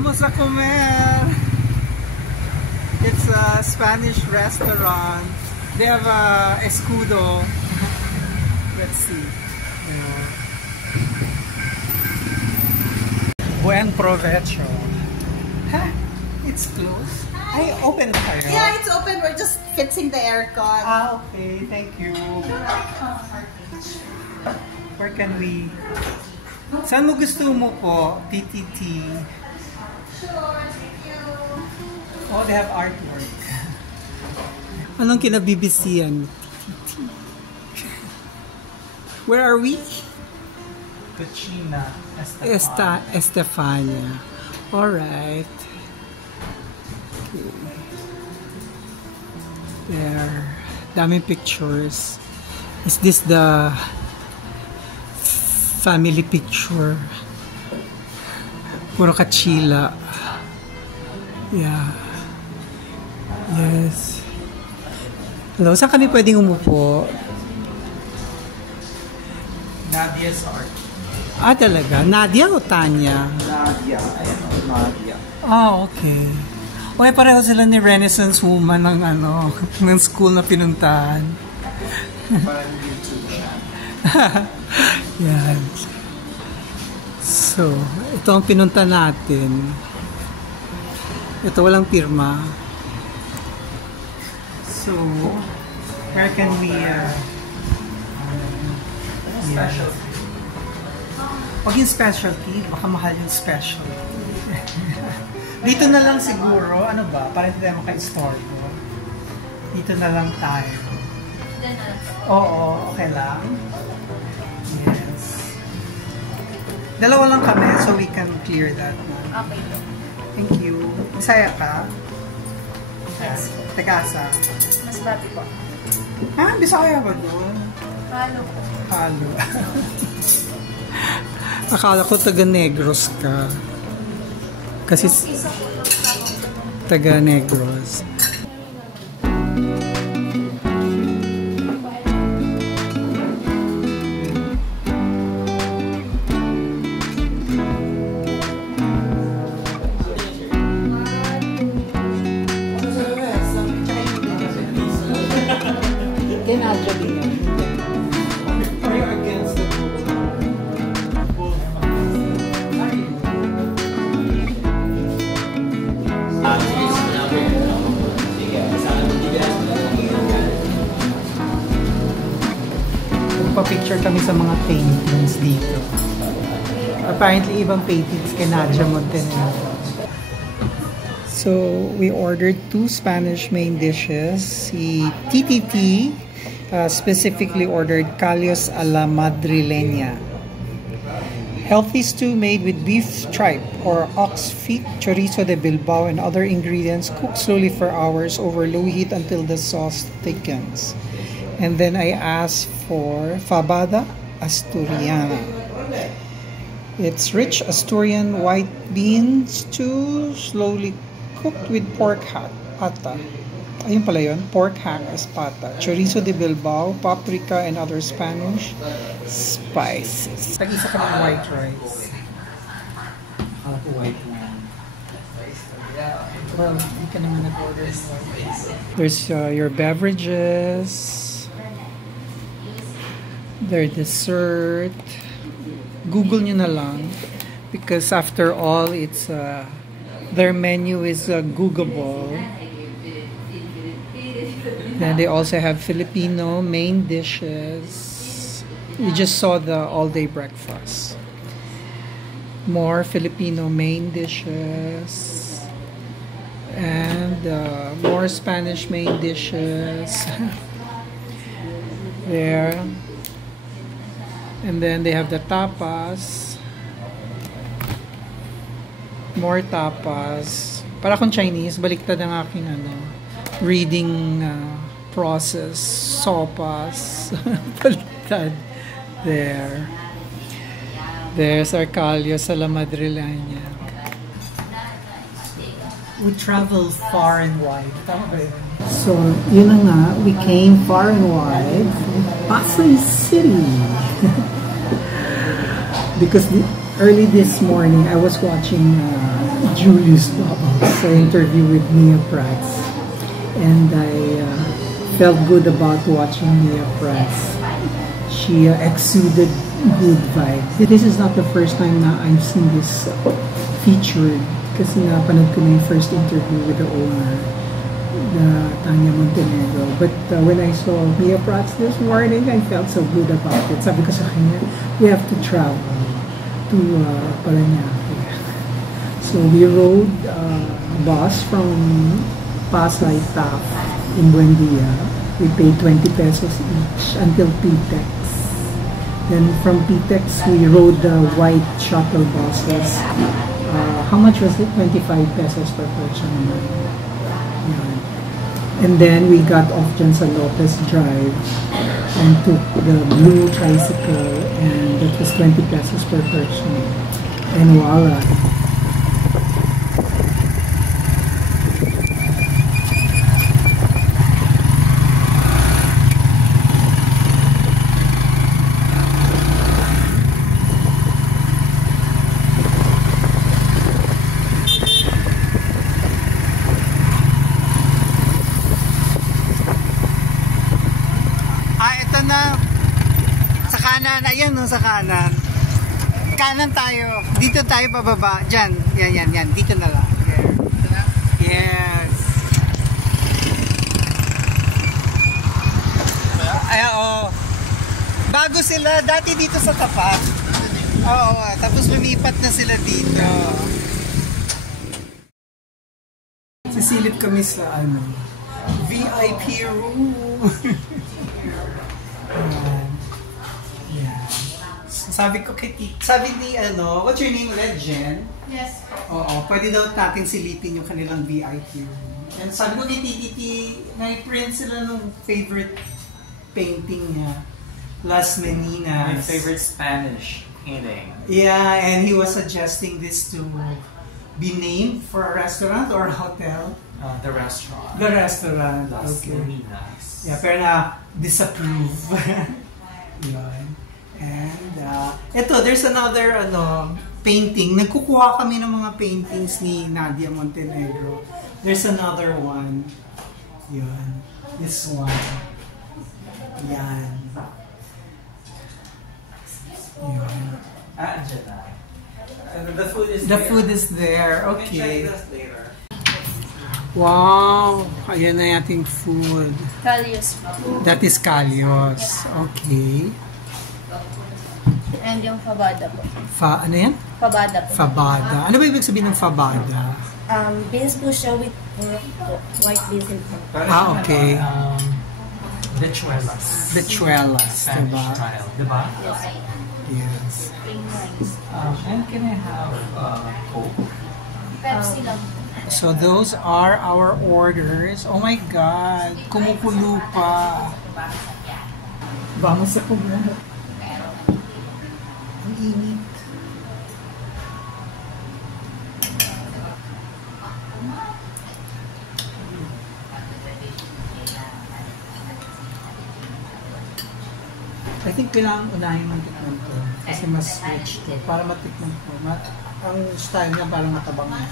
Vamos a comer! It's a Spanish restaurant. They have a escudo. Let's see. Buen provecho. Huh? It's closed? I open kayo? Yeah, it's open. We're just fixing the aircon. Ah, okay. Thank you. Where can we... Saan mo gusto mo po? TTT? Sure, thank you. Oh, they have artwork. Anong kinabibisiyan? Where are we? Cucina Estefania. Alright. Okay. There. Daming pictures. Is this the family picture? Puro kachila. Yeah. Yes. Hello, saan kami pwedeng umupo? Nadia's art. Ah, talaga? Nadia o Tanya? Nadia. Ayan o, Nadia. Ah, okay. Okay, pareho sila ni Renaissance Woman ng ng school na pinuntahan. Parang YouTube siya. Yan. So, ito ang pinunta natin. Ito walang pirma. So, where can we Specialty. Pag yung specialty, baka mahal yung specialty. Dito na lang siguro, ano ba? Para hindi tayo maka-istorbo. Dito na lang tayo. Oo, okay lang. Yes. Dalawa lang kami, so we can clear that one. Okay. Thank you. Masaya ka? Yes. Tagasa? Mas bati po. Ha? Bisaya ba doon? Halo po. Halo. Akala ko taga-Negros ka. Kasi taga-Negros. Pa-picture kami sa mga paintings dito. Apparently, ibang paintings kay Nadia Montenegro. So, we ordered 2 Spanish main dishes. Si TTT specifically ordered callos a la madrileña. Healthy stew made with beef tripe or ox feet, chorizo de Bilbao, and other ingredients cooked slowly for hours over low heat until the sauce thickens. And then I asked for fabada asturiana. It's rich Asturian white bean stew, slowly cooked with pork pata. Ayun pala yun, pork hack is pata. Chorizo de Bilbao, paprika, and other Spanish spices. Tag-isa ka ng white rice. White wine. Well, you can naman nag-order ng white rice. There's your beverages. Their dessert. Google nyo na lang because after all it's their menu is Googleable. Then they also have Filipino main dishes. You just saw the all-day breakfast. More Filipino main dishes and more Spanish main dishes. There. And then they have the tapas. More tapas. Para kung Chinese, baliktad ang aking reading process. Sopas. Baliktad. There. There's our callos a la madrileña. We travel far and wide. Tama ba yun? So, yun na nga. We came far and wide from Pasay City. Because Early this morning, I was watching Julius Bubbles, an interview with Mia Prats, and I felt good about watching Mia Prats. She exuded good vibe. This is not the first time na I've seen this featured kasi napanood ko na yung first interview with the owner, Tanya Montenegro. But when I saw Mia Prats this morning, I felt so good about it. Sabi ko sa kanya, we have to travel to Parañaque. So we rode bus from Pasay Taf in Buendia. We paid 20 pesos each until PTEX. Then from PTEX, we rode the white shuttle buses. How much was it? 25 pesos per person. Yeah. And then we got off dyan sa Lopez Drive and took the blue tricycle, and that was 20 pesos per person. And voila. Ayan no, sa kanan. Kanan tayo. Dito tayo pababa. Diyan. Yan. Dito na lang. Yes. Ay, oo. Bago sila. Dati dito sa tapat. Oo. Tapos lumipat na sila dito. Sisilip kami sa VIP room. Sabi ko sabi ni what's your name ulit, Jen? Yes. Oo, pwede daw natin silipin yung kanilang VIP room. And sabi ko kay Titi, na-print sila nung favorite painting niya, Las Meninas. My favorite Spanish painting. Yeah, and he was suggesting this to be named for a restaurant or a hotel. The restaurant. The restaurant. Las Okay. Meninas. Yeah, pero disapprove. Yun. And ito, there's another painting. Nagkukuha kami ng mga paintings ni Nadia Montenegro. There's another one. Yun. This one. Yan. Yun. Dyan na. The food is The there. food is there. Okay. We can check this later. Wow! Ayan na ating food. Calios. That is Calios. Okay. And yung fabada po. Ano yan? Fabada po. Fabada. Ano ba ibig sabihin ng fabada? Beans po siya with pork po. White beans and pork. Okay. Lechuelas. Lechuelas, Spanish diba? style, diba? Yes. And can I have Coke? Pepsi lang. So those are our orders. Oh my God! Kumukulo pa. Vamos sa kubo. Ang init. I think kailangan unahin ng tikman ko kasi mas rich to para matikman ko. Ang style niya parang matabang na.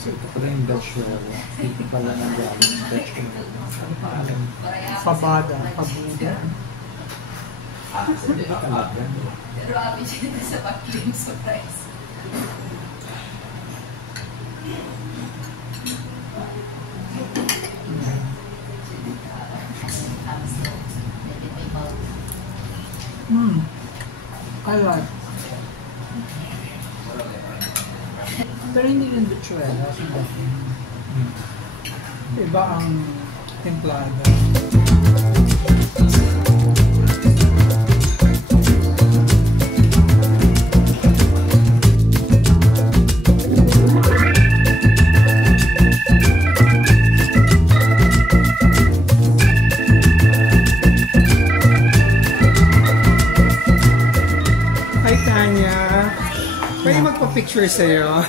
So ito pala yung Lechuela. Ito pala ng galing Lechuela. Ano pa alam? Fabada. Fabuda. Hindi talaga. Pero abi siya sa pag-claim surprise. I like. Pero hindi rin Lechuela. Iba ang templada. Hi Tanya! Pwede magpa-picture sa'yo?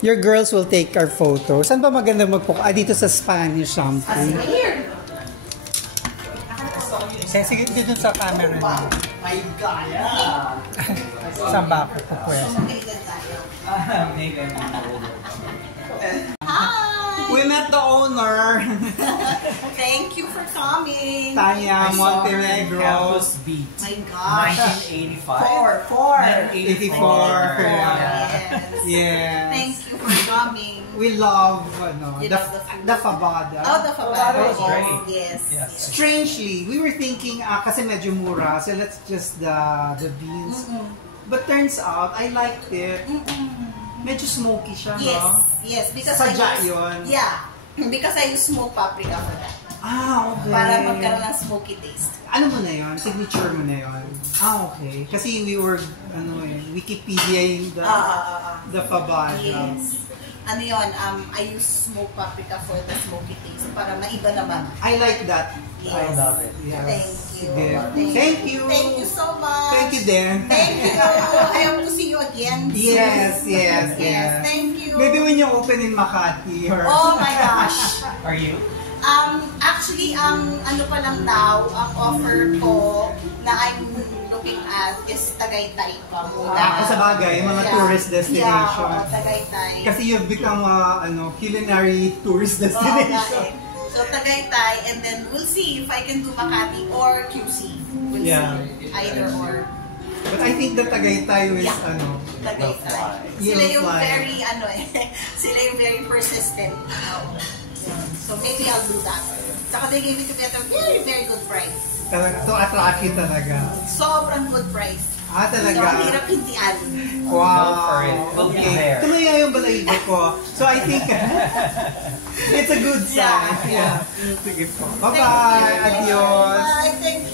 Your girls will take our photo. Saan ba maganda dito sa Spanish something? Kaya sige, dito sa camera na. My God! Saan ba ako pupwes? We met the owner. Thank you for coming. Tanya Montenegro. Campus Beat. My gosh. 1985? Four. 84. Yes. Yes. Thank you for coming. We love You the, love the food. the fabada. Oh, the Fabada Fabada. was great. Yes. Yes. Strangely, we were thinking, kasi medyo mura, so let's just the beans. But turns out, I liked it. Medyo smoky siya, Yes. no? Yes. Because Sadya I use, yun. Yeah. Because I use smoked paprika for that. Ah, okay. Para magkaroon ng smoky taste. Ano mo na yun? Signature mo na yun? Ah, okay. Kasi we were, Wikipedia yung the fabada. Yes. Ano yun, I use smoked paprika for the smoky taste para maiba naman. I like that. Yes. I love it. Yes. Thank you. Sige. Thank you. Thank you so much. Thank you, Dan. Thank you. I hope to see you again. Yes, yes, Yes, yes. thank you. Maybe when you open in Makati or... Oh my gosh. Are you? Actually, ano pa lang daw, ang offer ko na I'm looking at is Tagaytay pa muna. sa bagay, mga tourist destination. Yeah, Tagaytay. Kasi you've become culinary tourist destination. So Tagaytay, and then we'll see if I can do Makati or QC. We'll see. Either or. But I think the Tagaytay is, Tagaytay. You'll Sila yung fly. very, sila yung very persistent. So maybe I'll do that. Saka they gave it together very, very good price. Talaga, to attract you talaga. Sobrang good price. Ah, So, talaga. ang hirap hintian. Wow. Go for it. We'll be there. Tumaya yung balahibo ko. So I think it's a good sign. Yeah. Sige po. Bye-bye. Adios. Bye. Thank